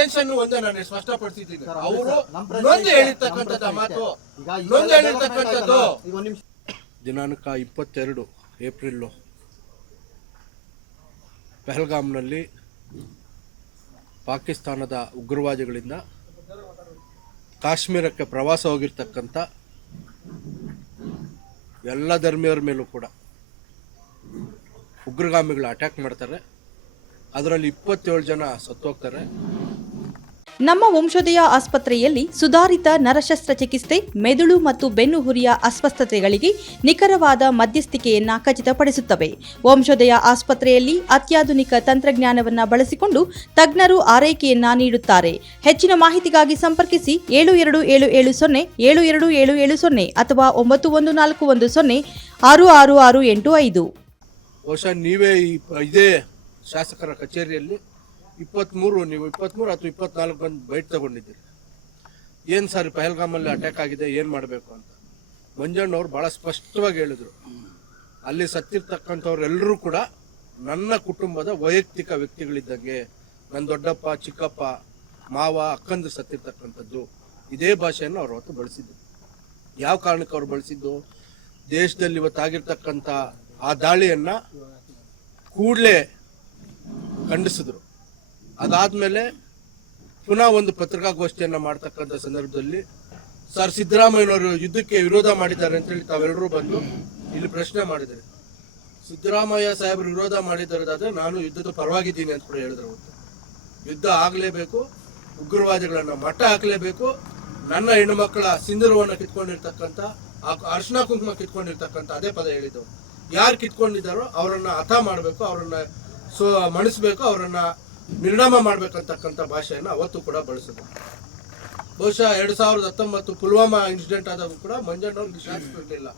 Intention ಒಂದೇ ನಾನು ಸ್ಪಷ್ಟಪಡಿಸಿದ್ದೀನಿ. ಅವರು ನೊಂದು ಹೇಳಿರ್ತಕ್ಕಂಥದ್ದು ಮಾತು. ನೊಂದು ಹೇಳಿರ್ತಕ್ಕಂಥದ್ದು ದಿನಾಂಕ ಇಪ್ಪತ್ತೆರಡು ಏಪ್ರಿಲ್ಲು. ಪೆಹಲ್ಗಾಮ್ನಲ್ಲಿ ಪಾಕಿಸ್ತಾನದ ಉಗ್ರವಾದಿಗಳಿಂದ ಕಾಶ್ಮೀರಕ್ಕೆ ಪ್ರವಾಸ ಹೋಗಿರ್ತಕ್ಕಂಥ ಎಲ್ಲ ಧರ್ಮೀಯರ ಮೇಲೂ ಕೂಡ ಉಗ್ರಗಾಮಿಗಳು ಅಟ್ಯಾಕ್ ಮಾಡ್ತಾರೆ. ಅದರಲ್ಲಿ ಇಪ್ಪತ್ತೇಳು ಜನ ಸತ್ತೋಗ್ತಾರೆ. ನಮ್ಮ ವಂಶೋದಯ ಆಸ್ಪತ್ರೆಯಲ್ಲಿ ಸುಧಾರಿತ ನರಶಸ್ತ್ರ ಚಿಕಿತ್ಸೆ ಮೆದುಳು ಮತ್ತು ಬೆನ್ನುಹುರಿಯ ಅಸ್ವಸ್ಥತೆಗಳಿಗೆ ನಿಖರವಾದ ಮಧ್ಯಸ್ಥಿಕೆಯನ್ನು ಖಚಿತಪಡಿಸುತ್ತವೆ. ವಂಶೋದಯ ಆಸ್ಪತ್ರೆಯಲ್ಲಿ ಅತ್ಯಾಧುನಿಕ ತಂತ್ರಜ್ಞಾನವನ್ನು ಬಳಸಿಕೊಂಡು ತಜ್ಞರು ಆರೈಕೆಯನ್ನ ನೀಡುತ್ತಾರೆ. ಹೆಚ್ಚಿನ ಮಾಹಿತಿಗಾಗಿ ಸಂಪರ್ಕಿಸಿ ಏಳು ಎರಡು ಏಳು ಏಳು ಸೊನ್ನೆ ಏಳು ಎರಡು ಏಳು ಏಳು ಸೊನ್ನೆ ಅಥವಾ ಒಂಬತ್ತು ಒಂದು ನಾಲ್ಕು ಒಂದು ಸೊನ್ನೆ ಆರು ಆರು ಆರು ಎಂಟು ಐದು. ಬಹುಶಃ ನೀವೇ ಈ ಇದೇ ಶಾಸಕರ ಕಚೇರಿಯಲ್ಲಿ ಇಪ್ಪತ್ತ್ಮೂರು ನೀವು ಇಪ್ಪತ್ತ್ಮೂರು ಅಥವಾ ಇಪ್ಪತ್ನಾಲ್ಕು ಬಂದು ಬೈಟ್ ತಗೊಂಡಿದ್ದೀರಿ. ಏನು ಸರ್ ಪಹಲ್ಗಾಮಲ್ಲಿ ಅಟ್ಯಾಕ್ ಆಗಿದೆ, ಏನು ಮಾಡಬೇಕು ಅಂತ? ಮಂಜಣ್ಣವ್ರು ಭಾಳ ಸ್ಪಷ್ಟವಾಗಿ ಹೇಳಿದರು. ಅಲ್ಲಿ ಸತ್ತಿರ್ತಕ್ಕಂಥವ್ರೆಲ್ಲರೂ ಕೂಡ ನನ್ನ ಕುಟುಂಬದ ವೈಯಕ್ತಿಕ ವ್ಯಕ್ತಿಗಳಿದ್ದಂಗೆ ನನ್ನ ದೊಡ್ಡಪ್ಪ, ಚಿಕ್ಕಪ್ಪ, ಮಾವ, ಅಕ್ಕಂದು ಸತ್ತಿರ್ತಕ್ಕಂಥದ್ದು. ಇದೇ ಭಾಷೆಯನ್ನು ಅವ್ರು ಅವತ್ತು ಬಳಸಿದ್ದು ಯಾವ ಕಾರಣಕ್ಕೆ ಅವ್ರು ಬಳಸಿದ್ದು? ದೇಶದಲ್ಲಿ ಇವತ್ತಾಗಿರ್ತಕ್ಕಂಥ ಆ ದಾಳಿಯನ್ನು ಕೂಡಲೇ ಖಂಡಿಸಿದ್ರು. ಅದಾದ್ಮೇಲೆ ಪುನಃ ಒಂದು ಪತ್ರಿಕಾಗೋಷ್ಠಿಯನ್ನು ಮಾಡ್ತಕ್ಕಂಥ ಸಂದರ್ಭದಲ್ಲಿ ಸರ್ ಸಿದ್ದರಾಮಯ್ಯನವರು ಯುದ್ಧಕ್ಕೆ ವಿರೋಧ ಮಾಡಿದ್ದಾರೆ ಅಂತೇಳಿ ತಾವೆಲ್ಲರೂ ಬಂದು ಇಲ್ಲಿ ಪ್ರಶ್ನೆ ಮಾಡಿದ್ದಾರೆ. ಸಿದ್ದರಾಮಯ್ಯ ಸಾಹೇಬರು ವಿರೋಧ ಮಾಡಿದ್ದಾರೆ ನಾನು ಯುದ್ಧದ ಪರವಾಗಿದ್ದೀನಿ ಅಂತ ಕೂಡ ಹೇಳಿದ್ರು ಯುದ್ಧ ಆಗಲೇಬೇಕು, ಉಗ್ರವಾದಿಗಳನ್ನ ಮಟ್ಟ ಹಾಕಲೇಬೇಕು, ನನ್ನ ಹೆಣ್ಣುಮಕ್ಕಳ ಸಿಂಧೂರವನ್ನು ಕಿತ್ಕೊಂಡಿರ್ತಕ್ಕಂಥ ಅರ್ಶಿನ ಕುಂಕುಮ ಕಿತ್ಕೊಂಡಿರ್ತಕ್ಕಂಥ ಅದೇ ಪದ ಹೇಳಿದ್ದವು ಯಾರು ಕಿತ್ಕೊಂಡಿದ್ದಾರೋ ಅವರನ್ನು ಹಥ ಮಾಡಬೇಕು, ಅವರನ್ನ ಸೊ ಮಣಿಸ್ಬೇಕು, ಅವರನ್ನ ನಿರ್ಣಾಮ ಮಾಡ್ಬೇಕಂತಕ್ಕಂಥ ಭಾಷೆಯನ್ನು ಅವತ್ತು ಕೂಡ ಬಳಸಿದ್ರು. ಬಹುಶಃ ಎರಡು ಸಾವಿರದ ಹತ್ತೊಂಬತ್ತು ಪುಲ್ವಾಮಾ ಇನ್ಸಿಡೆಂಟ್ ಆದಾಗ ಕೂಡ ಮಂಜಣ್ಣವ್ರಿಗೆ ಶಾಸಕರಿರಲಿಲ್ಲ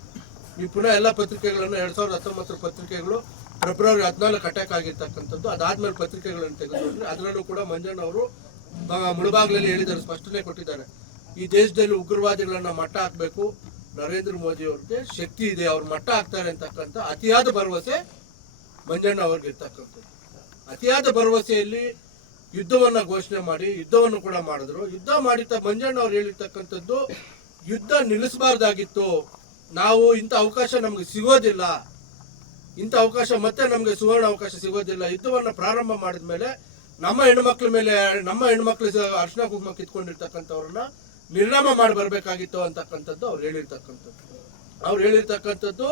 ಈ ಪುನಃ ಎಲ್ಲ ಪತ್ರಿಕೆಗಳನ್ನು ಎರಡು ಸಾವಿರದ ಹತ್ತೊಂಬತ್ತರ ಪತ್ರಿಕೆಗಳು ಫೆಬ್ರವರಿ ಹದಿನಾಲ್ಕು ಅಟ್ಯಾಕ್ ಆಗಿರ್ತಕ್ಕಂಥದ್ದು, ಅದಾದ್ಮೇಲೆ ಪತ್ರಿಕೆಗಳನ್ನು ತೆಗೆದುಕೊಂಡ್ರೆ ಅದರಲ್ಲೂ ಕೂಡ ಮಂಜಣ್ಣವರು ಅವರು ಮುಳುಬಾಗ್ಲಲ್ಲಿ ಹೇಳಿದ್ದಾರೆ, ಸ್ಪಷ್ಟನೆ ಕೊಟ್ಟಿದ್ದಾರೆ. ಈ ದೇಶದಲ್ಲಿ ಉಗ್ರವಾದಿಗಳನ್ನ ಮಟ್ಟ ಹಾಕಬೇಕು, ನರೇಂದ್ರ ಮೋದಿ ಅವ್ರಿಗೆ ಶಕ್ತಿ ಇದೆ, ಅವ್ರು ಮಟ್ಟ ಹಾಕ್ತಾರೆ ಅಂತಕ್ಕಂಥ ಅತಿಯಾದ ಭರವಸೆ ಮಂಜಣ್ಣ ಅವ್ರಿಗೆ ಇರ್ತಕ್ಕಂಥದ್ದು ಅತಿಯಾದ ಭರವಸೆಯಲ್ಲಿ ಯುದ್ಧವನ್ನ ಘೋಷಣೆ ಮಾಡಿ, ಯುದ್ಧವನ್ನು ಕೂಡ ಮಾಡಿದ್ರು. ಯುದ್ಧ ಮಾಡಿದ ಮಂಜಣ್ಣ ಅವ್ರು ಹೇಳಿರ್ತಕ್ಕಂಥದ್ದು, ಯುದ್ಧ ನಿಲ್ಲಿಸಬಾರ್ದಾಗಿತ್ತು. ನಾವು ಇಂಥ ಅವಕಾಶ ನಮ್ಗೆ ಸಿಗೋದಿಲ್ಲ. ಇಂಥ ಅವಕಾಶ ಮತ್ತೆ ನಮಗೆ ಸುವರ್ಣ ಅವಕಾಶ ಸಿಗೋದಿಲ್ಲ. ಯುದ್ಧವನ್ನ ಪ್ರಾರಂಭ ಮಾಡಿದ ಮೇಲೆ ನಮ್ಮ ಹೆಣ್ಮಕ್ಳ ಮೇಲೆ, ನಮ್ಮ ಹೆಣ್ಮಕ್ಳು ಅರ್ಶನ ಕುಂಕುಮ ಕಿತ್ಕೊಂಡಿರ್ತಕ್ಕಂಥವ್ರನ್ನ ನಿರ್ನಾಮ ಮಾಡಿ ಬರಬೇಕಾಗಿತ್ತು ಅಂತಕ್ಕಂಥದ್ದು ಅವ್ರು ಹೇಳಿರ್ತಕ್ಕಂಥದ್ದು. ಅವ್ರು ಹೇಳಿರ್ತಕ್ಕಂಥದ್ದು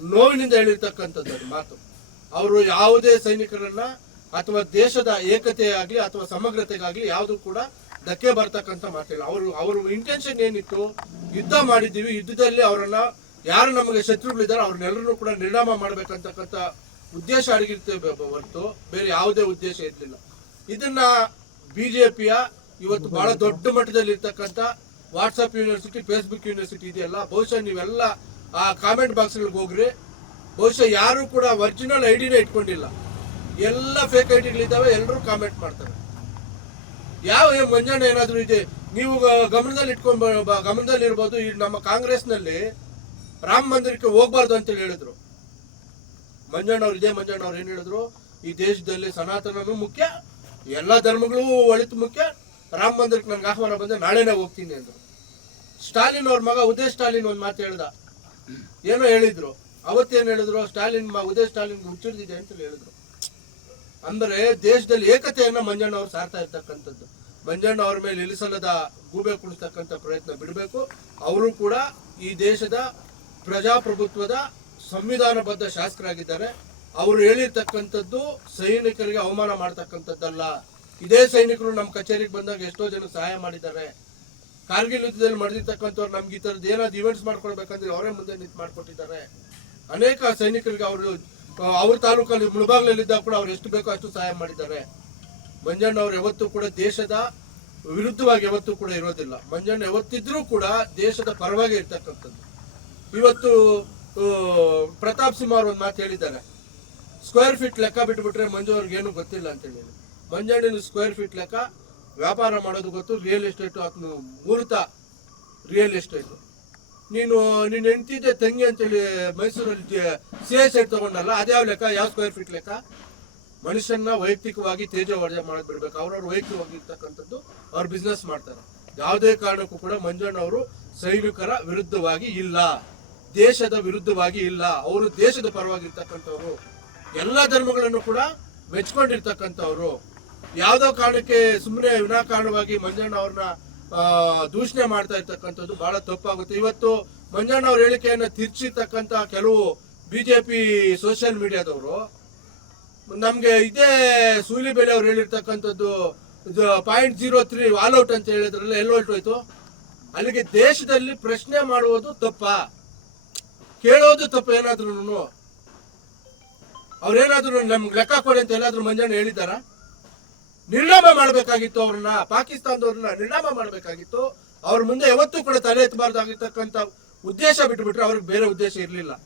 ನೋವಿನಿಂದ ಹೇಳಿರ್ತಕ್ಕಂಥದ್ದು ಮಾತು. ಅವರು ಯಾವುದೇ ಸೈನಿಕರನ್ನ ಅಥವಾ ದೇಶದ ಏಕತೆ ಆಗ್ಲಿ ಅಥವಾ ಸಮಗ್ರತೆಗಾಗ್ಲಿ ಯಾವುದು ಕೂಡ ಧಕ್ಕೆ ಬರ್ತಕ್ಕಂಥ ಮಾತಿಲ್ಲ. ಅವರು, ಅವ್ರ ಇಂಟೆನ್ಷನ್ ಏನಿತ್ತು? ಯುದ್ಧ ಮಾಡಿದ್ದೀವಿ. ಯುದ್ಧದಲ್ಲಿ ಅವರನ್ನ ಯಾರು ನಮಗೆ ಶತ್ರುಗಳಿದ್ದಾರೆ ಅವ್ರನ್ನೆಲ್ಲರೂ ಕೂಡ ನಿರ್ಣಾಮ ಮಾಡ್ಬೇಕಂತಕ್ಕಂಥ ಉದ್ದೇಶ ಅಡಗಿರ್ತೇವೆ ಹೊರತು. ಬೇರೆ ಯಾವುದೇ ಉದ್ದೇಶ ಇರಲಿಲ್ಲ. ಇದನ್ನ ಬಿಜೆಪಿಯ ಇವತ್ತು ಬಹಳ ದೊಡ್ಡ ಮಟ್ಟದಲ್ಲಿ ಇರ್ತಕ್ಕಂಥ ವಾಟ್ಸಪ್ ಯೂನಿವರ್ಸಿಟಿ ಫೇಸ್ಬುಕ್ ಯೂನಿವರ್ಸಿಟಿ ಇದೆಯಲ್ಲ? ಬಹುಶಃ ನೀವೆಲ್ಲ ಆ ಕಾಮೆಂಟ್ ಬಾಕ್ಸ್ಗಳಿಗೆ ಹೋಗ್ರಿ. ಬಹುಶಃ ಯಾರು ಕೂಡ ಒರಿಜಿನಲ್ ಐಡಿನೇ ಇಟ್ಕೊಂಡಿಲ್ಲ. ಎಲ್ಲ ಫೇಕ್ ಐಡಿಗಳಿದ್ದಾವೆ ಎಲ್ಲರೂ ಕಾಮೆಂಟ್ ಮಾಡ್ತಾರೆ. ಯಾವ ಮಂಜಾಣ ಏನಾದರೂ ಇದೆ? ನೀವು ಗಮನದಲ್ಲಿ ಇಟ್ಕೊಂಡ್ ಗಮನದಲ್ಲಿ ಇರ್ಬೋದು. ಈ ನಮ್ಮ ಕಾಂಗ್ರೆಸ್ನಲ್ಲಿ ರಾಮ ಮಂದಿರಕ್ಕೆ ಹೋಗ್ಬಾರ್ದು ಅಂತೇಳಿ ಹೇಳಿದ್ರು. ಮಂಜಣ್ಣ ಅವ್ರು ಇದೇ, ಮಂಜಣ್ಣ ಅವ್ರು ಏನ್ ಹೇಳಿದ್ರು? ಈ ದೇಶದಲ್ಲಿ ಸನಾತನನೂ ಮುಖ್ಯ, ಎಲ್ಲ ಧರ್ಮಗಳು ಒಳಿತು ಮುಖ್ಯ. ರಾಮ ಮಂದಿರಕ್ಕೆ ನನಗೆ ಆಹ್ವಾನ ಬಂದರೆ ನಾಳೆನೇ ಹೋಗ್ತೀನಿ ಅಂದ್ರು. ಸ್ಟಾಲಿನ್ ಅವ್ರ ಮಗ ಉದಯ್ ಸ್ಟಾಲಿನ್ ಒಂದು ಮಾತು ಹೇಳ್ದ. ಏನೋ ಹೇಳಿದ್ರು. ಅವತ್ತೇನ್ ಹೇಳಿದ್ರು? ಸ್ಟಾಲಿನ್ ಉದಯ ಸ್ಟಾಲಿನ್ ಹುಚ್ಚಿಡ್ದಿದೆ ಅಂತ ಹೇಳಿದ್ರು. ಅಂದ್ರೆ ದೇಶದಲ್ಲಿ ಏಕತೆಯನ್ನು ಮಂಜಣ್ಣ ಅವ್ರು ಸಾರ್ತಾ ಇರ್ತಕ್ಕಂಥದ್ದು. ಮಂಜಣ್ಣ ಅವ್ರ ಮೇಲೆ ಇಳಿಸಲದ ಗೂಬೆ ಕುಡಿಸ್ತಕ್ಕಂಥ ಪ್ರಯತ್ನ ಬಿಡಬೇಕು. ಅವರು ಕೂಡ ಈ ದೇಶದ ಪ್ರಜಾಪ್ರಭುತ್ವದ ಸಂವಿಧಾನಬದ್ಧ ಶಾಸಕರಾಗಿದ್ದಾರೆ. ಅವರು ಹೇಳಿರ್ತಕ್ಕಂಥದ್ದು ಸೈನಿಕರಿಗೆ ಅವಮಾನ ಮಾಡ್ತಕ್ಕಂಥದ್ದಲ್ಲ. ಇದೇ ಸೈನಿಕರು ನಮ್ಮ ಕಚೇರಿಗೆ ಬಂದಾಗ ಎಷ್ಟೋ ಜನ ಸಹಾಯ ಮಾಡಿದ್ದಾರೆ. ಕಾರ್ಗಿಲ್ ಯುದ್ಧದಲ್ಲಿ ಮಾಡಿರ್ತಕ್ಕಂಥವ್ರು ನಮ್ಗೆ ಈ ಥರದ್ದು ಏನಾದ್ರು ಇವೆಂಟ್ಸ್ ಮಾಡ್ಕೊಳ್ಬೇಕಂದ್ರೆ ಅವರೇ ಮುಂದೆ ನಿಂತು ಮಾಡ್ಕೊಟ್ಟಿದ್ದಾರೆ. ಅನೇಕ ಸೈನಿಕರಿಗೆ ಅವರು, ಅವ್ರ ತಾಲೂಕಲ್ಲಿ ಮುಳಬಾಗ್ಲಲ್ಲಿದ್ದಾಗ ಕೂಡ ಅವ್ರು ಎಷ್ಟು ಬೇಕೋ ಅಷ್ಟು ಸಹಾಯ ಮಾಡಿದ್ದಾರೆ. ಮಂಜಣ್ಣ ಅವ್ರು ಯಾವತ್ತೂ ಕೂಡ ದೇಶದ ವಿರುದ್ಧವಾಗಿ ಯಾವತ್ತೂ ಕೂಡ ಇರೋದಿಲ್ಲ. ಮಂಜಣ್ಣ ಯಾವತ್ತಿದ್ರೂ ಕೂಡ ದೇಶದ ಪರವಾಗಿ ಇರ್ತಕ್ಕಂಥದ್ದು. ಇವತ್ತು ಪ್ರತಾಪ್ ಸಿಂಹ ಅವ್ರು ಒಂದು ಮಾತು ಹೇಳಿದ್ದಾರೆ. ಸ್ಕ್ವೇರ್ ಫೀಟ್ ಲೆಕ್ಕ ಬಿಟ್ಬಿಟ್ರೆ ಮಂಜು ಅವ್ರಿಗೆ ಏನು ಗೊತ್ತಿಲ್ಲ ಅಂತ ಹೇಳಿ. ಮಂಜಣ್ಣಿನ ಸ್ಕ್ವೇರ್ ಫೀಟ್ ಲೆಕ್ಕ ವ್ಯಾಪಾರ ಮಾಡೋದು ಗೊತ್ತು. ರಿಯಲ್ ಎಸ್ಟೇಟು ಆತನು ಮೂರ್ತ ರಿಯಲ್ ಎಸ್ಟೇಟ್. ನೀನು, ನಿನ್ನ ಹೆಂಡ್ತಿದ್ದೆ ತಂಗಿ ಅಂತೇಳಿ ಮೈಸೂರಲ್ಲಿ ಸಿ ಎಸ್ ಸೈಟ್ ತಗೊಂಡಲ್ಲ ಅದ್ಯಾವ ಲೆಕ್ಕ, ಯಾವ ಸ್ಕ್ವೇರ್ ಫೀಟ್ ಲೆಕ್ಕ? ಮನುಷ್ಯನ ವೈಯಕ್ತಿಕವಾಗಿ ತೇಜವರ್ಜ ಮಾಡೋದು ಬಿಡ್ಬೇಕು. ಅವ್ರವ್ರ ವೈಯಕ್ತಿಕವಾಗಿ ಇರ್ತಕ್ಕಂಥದ್ದು ಅವ್ರು ಬಿಸ್ನೆಸ್ ಮಾಡ್ತಾರೆ. ಯಾವುದೇ ಕಾರಣಕ್ಕೂ ಕೂಡ ಮಂಜಣ್ಣ ಅವರು ಸೈನಿಕರ ವಿರುದ್ಧವಾಗಿ ಇಲ್ಲ. ದೇಶದ ವಿರುದ್ಧವಾಗಿ ಇಲ್ಲ. ಅವರು ದೇಶದ ಪರವಾಗಿರ್ತಕ್ಕಂಥವ್ರು. ಎಲ್ಲ ಧರ್ಮಗಳನ್ನು ಕೂಡ ಮೆಚ್ಕೊಂಡಿರ್ತಕ್ಕಂಥವ್ರು. ಯಾವುದೋ ಕಾರಣಕ್ಕೆ ಸುಮ್ಮನೆ ವಿನಾಕಾರಣವಾಗಿ ಮಂಜಣ್ಣ ಅವ್ರನ್ನ ದೂಷಣೆ ಮಾಡ್ತಾ ಇರ್ತಕ್ಕಂಥದ್ದು ಬಹಳ ತಪ್ಪಾಗುತ್ತೆ. ಇವತ್ತು ಮಂಜಣ್ಣ ಅವ್ರ ಹೇಳಿಕೆಯನ್ನ ತಿರ್ಚಿರ್ತಕ್ಕಂಥ ಕೆಲವು ಬಿಜೆಪಿ ಸೋಷಿಯಲ್ ಮೀಡಿಯಾದವರು, ನಮಗೆ ಇದೇ ಸೂಲಿಬೆಲೆ ಅವ್ರು ಹೇಳಿರ್ತಕ್ಕಂಥದ್ದು ಪಾಯಿಂಟ್ ಜೀರೋ ತ್ರೀ ಔಟ್ ಅಂತ ಹೇಳಿದ್ರಲ್ಲ, ಎಲ್ಲಿ ಹೊರಟೋಯ್ತು ಅಲ್ಲಿಗೆ ದೇಶದಲ್ಲಿ ಪ್ರಶ್ನೆ ಮಾಡುವುದು ತಪ್ಪ. ಕೇಳೋದು ತಪ್ಪು ಏನಾದ್ರು ಅವ್ರೇನಾದ್ರು ನಮ್ಗೆ ಲೆಕ್ಕ ಕೊಡಿ ಅಂತ ಎಲ್ಲಾದ್ರೂ ಮಂಜಣ್ಣ ಹೇಳಿದಾರ ನಿರ್ನಾಮ ಮಾಡಬೇಕಾಗಿತ್ತು ಅವ್ರನ್ನ, ಪಾಕಿಸ್ತಾನದವ್ರನ್ನ ನಿರ್ನಾಮ ಮಾಡಬೇಕಾಗಿತ್ತು. ಅವ್ರ ಮುಂದೆ ಯಾವತ್ತೂ ಕೂಡ ತಲೆ ಎತ್ತಬಾರ್ದಾಗಿರ್ತಕ್ಕಂಥ ಉದ್ದೇಶ ಬಿಟ್ಬಿಟ್ರೆ ಅವ್ರಿಗೆ ಬೇರೆ ಉದ್ದೇಶ ಇರಲಿಲ್ಲ.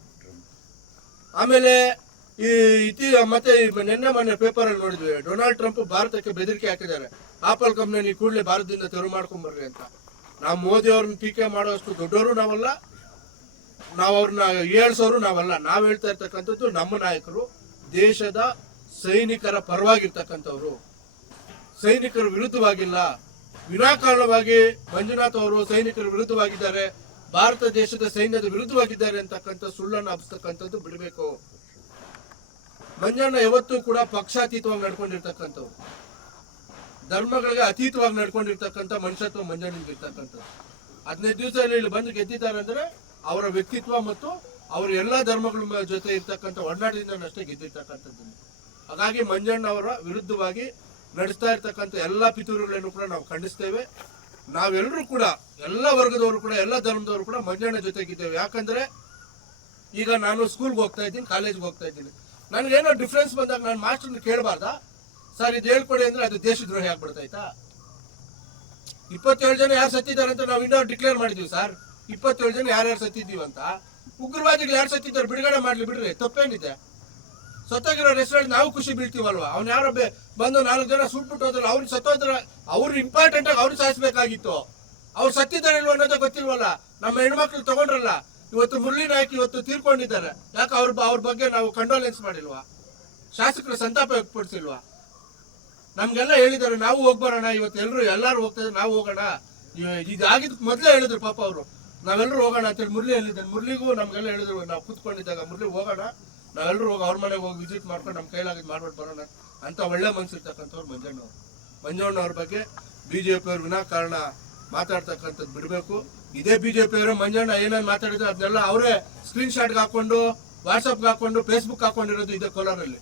ಆಮೇಲೆ ಈ ಇತಿ, ಮತ್ತೆ ನಿನ್ನೆ ಮೊನ್ನೆ ಪೇಪರ್ ಅಲ್ಲಿ ನೋಡಿದ್ವಿ ಡೊನಾಲ್ಡ್ ಟ್ರಂಪ್ ಭಾರತಕ್ಕೆ ಬೆದರಿಕೆ ಹಾಕಿದ್ದಾರೆ. ಆಪಲ್ ಕಂಪ್ನಿ ಕೂಡಲೇ ಭಾರತದಿಂದ ತೆರವು ಮಾಡ್ಕೊಂಡ್ ಬರ್ರಿ ಅಂತ. ನಾವು ಮೋದಿ ಅವ್ರನ್ನ ಟೀಕೆ ಮಾಡೋಷ್ಟು ದೊಡ್ಡವರು ನಾವಲ್ಲ. ನಾವು ಅವ್ರನ್ನ ಏಳ್ಸೋರು ನಾವಲ್ಲ. ನಾವು ಹೇಳ್ತಾ ಇರ್ತಕ್ಕಂಥದ್ದು ನಮ್ಮ ನಾಯಕರು, ದೇಶದ ಸೈನಿಕರ ಪರವಾಗಿರ್ತಕ್ಕಂಥವ್ರು. ಸೈನಿಕರ ವಿರುದ್ಧವಾಗಿಲ್ಲ. ವಿನಾಕಾರಣವಾಗಿ ಮಂಜುನಾಥ್ ಅವರು ಸೈನಿಕರ ವಿರುದ್ಧವಾಗಿದ್ದಾರೆ. ಭಾರತ ದೇಶದ ಸೈನ್ಯದ ವಿರುದ್ಧವಾಗಿದ್ದಾರೆ ಅಂತಕ್ಕಂಥ ಸುಳ್ಳನ್ನು ಹಬ್ಸ್ತಕ್ಕಂಥದ್ದು ಬಿಡಬೇಕು. ಮಂಜಣ್ಣ ಯಾವತ್ತೂ ಕೂಡ ಪಕ್ಷಾತೀತವಾಗಿ ನಡ್ಕೊಂಡಿರ್ತಕ್ಕಂಥವು ಧರ್ಮಗಳಿಗೆ ಅತೀತವಾಗಿ ನಡ್ಕೊಂಡಿರ್ತಕ್ಕಂಥ ಮನುಷ್ಯತ್ವ ಮಂಜಣ್ಣನಿಗೆ ಇರ್ತಕ್ಕಂಥದ್ದು. ಹದಿನೈದು ದಿವಸ ಇಲ್ಲಿ ಬಂದು ಗೆದ್ದಿದ್ದಾರೆ ಅಂದ್ರೆ ಅವರ ವ್ಯಕ್ತಿತ್ವ ಮತ್ತು ಅವರ ಎಲ್ಲಾ ಧರ್ಮಗಳ ಜೊತೆ ಇರ್ತಕ್ಕಂಥ ಒಡನಾಟದಿಂದ ಅಷ್ಟೇ ಗೆದ್ದಿರ್ತಕ್ಕಂಥದ್ದು ಹಾಗಾಗಿ ಮಂಜಣ್ಣ ಅವರ ವಿರುದ್ಧವಾಗಿ ನಡೆಸ್ತಾ ಇರ್ತಕ್ಕಂಥ ಎಲ್ಲ ಪಿತೂರುಗಳನ್ನು ಕೂಡ ನಾವು ಖಂಡಿಸ್ತೇವೆ. ನಾವೆಲ್ಲರೂ ಕೂಡ, ಎಲ್ಲ ವರ್ಗದವರು ಕೂಡ, ಎಲ್ಲ ಧರ್ಮದವರು ಕೂಡ ಮಂಜಣ್ಣ ಜೊತೆಗಿದ್ದೇವೆ. ಯಾಕಂದ್ರೆ ಈಗ ನಾನು ಸ್ಕೂಲ್ಗೆ ಹೋಗ್ತಾ ಇದ್ದೀನಿ ಕಾಲೇಜ್ಗೆ ಹೋಗ್ತಾ ಇದ್ದೀನಿ. ನನಗೇನೋ ಡಿಫ್ರೆನ್ಸ್ ಬಂದಾಗ ನಾನು ಮಾಸ್ಟರ್ನ ಕೇಳಬಾರ್ದಾ? ಸರ್, ಇದು ಹೇಳ್ಕೊಡಿ ಅಂದ್ರೆ ಅದು ದೇಶದ್ರೋಹಿ ಆಗ್ಬಿಡ್ತಾಯ್ತಾ ಇಪ್ಪತ್ತೇಳು ಜನ ಯಾರು ಸತ್ತಿದ್ದಾರೆ ಅಂತ ನಾವು ಇನ್ನೂ ಡಿಕ್ಲೇರ್ ಮಾಡಿದ್ದೀವಿ, ಸರ್. ಇಪ್ಪತ್ತೇಳು ಜನ ಯಾರ್ಯಾರು ಸತ್ತಿದ್ದೀವಿ ಅಂತ. ಉಗ್ರವಾದಿಗಳು ಯಾರು ಸತ್ತಿದ್ದಾರೆ, ಬಿಡುಗಡೆ ಮಾಡ್ಲಿ ಬಿಡ್ರಿ, ತಪ್ಪೇನಿದೆ. ಸತ್ತಾಗಿರೋ ರೆಸ್ಟೋರೆಂಟ್ ನಾವು ಖುಷಿ ಬೀಳ್ತೀವಲ್ವಾ? ಅವ್ನು ಯಾರೋ ಬಂದು ನಾಲ್ಕು ಜನ ಸುಟ್ಬಿಟ್ಟು ಹೋದ್ರೆ ಅವ್ರು ಸತ್ತೋದ್ರ ಅವ್ರು ಇಂಪಾರ್ಟೆಂಟ್ ಆಗಿ ಅವ್ರು ಸಾಯಿಸ್ಬೇಕಾಗಿತ್ತು. ಅವ್ರು ಸತ್ತಿದ್ದಾರೆ ಇಲ್ವ ಅನ್ನೋದೇ ಗೊತ್ತಿಲ್ವಲ್ಲ? ನಮ್ಮ ಹೆಣ್ಮಕ್ಳು ತಗೊಂಡ್ರಲ್ಲ. ಇವತ್ತು ಮುರಳಿ ನಾಯಕ್ ಇವತ್ತು ತೀರ್ಕೊಂಡಿದ್ದಾರೆ. ಯಾಕೆ ಅವ್ರ ಅವ್ರ ಬಗ್ಗೆ ನಾವು ಕಂಡೋಲೆನ್ಸ್ ಮಾಡಿಲ್ವಾ? ಶಾಸಕರು ಸಂತಾಪ ವ್ಯಕ್ತಪಡಿಸಿಲ್ವಾ? ನಮ್ಗೆಲ್ಲ ಹೇಳಿದ್ದಾರೆ, ನಾವು ಹೋಗ್ಬರೋಣ, ಇವತ್ತು ಎಲ್ಲರೂ ಎಲ್ಲರೂ ಹೋಗ್ತಾ ನಾವು ಹೋಗೋಣ. ಇದಾಗಿದ್ ಮೊದಲೇ ಹೇಳಿದ್ರು ಪಾಪ ಅವರು. ನಾವೆಲ್ಲರೂ ಹೋಗೋಣ ಅಂತೇಳಿ ಮುರಳಿ ಹೇಳಿದ್ದಾರೆ ಮುರಳಿಗೂ ನಮ್ಗೆಲ್ಲ ಹೇಳಿದ್ರು, ನಾವು ಕೂತ್ಕೊಂಡಿದ್ದಾಗ ಮುರಳಿ ಹೋಗೋಣ. ನಾವೆಲ್ಲರೂ ಹೋಗಿ ಅವ್ರ ಮನೆಗೆ ಹೋಗಿ ವಿಸಿಟ್ ಮಾಡ್ಕೊಂಡು ನಮ್ಮ ಕೈಲಾಗಿ ಮಾಡ್ಬಿಟ್ಟು ಬರೋಣ ಅಂತ ಒಳ್ಳೆ ಮನ್ಸಿರ್ತಕ್ಕಂಥವ್ರು ಮಂಜಣ್ಣವ್ರು. ಮಂಜಣ್ಣವ್ರ ಬಗ್ಗೆ ಬಿ ಜೆ ಪಿಯವ್ರು ವಿನಾಕಾರಣ ಮಾತಾಡ್ತಕ್ಕಂಥದ್ದು ಬಿಡಬೇಕು. ಇದೇ ಬಿ ಜೆ ಅವರು ಮಂಜಣ್ಣ ಏನೇನು ಮಾತಾಡಿದ್ರು ಅದನ್ನೆಲ್ಲ ಅವರೇ ಸ್ಕ್ರೀನ್ ಶಾಟ್ಗೆ ಹಾಕೊಂಡು ವಾಟ್ಸಪ್ಗೆ ಹಾಕೊಂಡು ಫೇಸ್ಬುಕ್ ಹಾಕೊಂಡಿರೋದು ಇದೇ ಕೋಲಾರಲ್ಲಿ.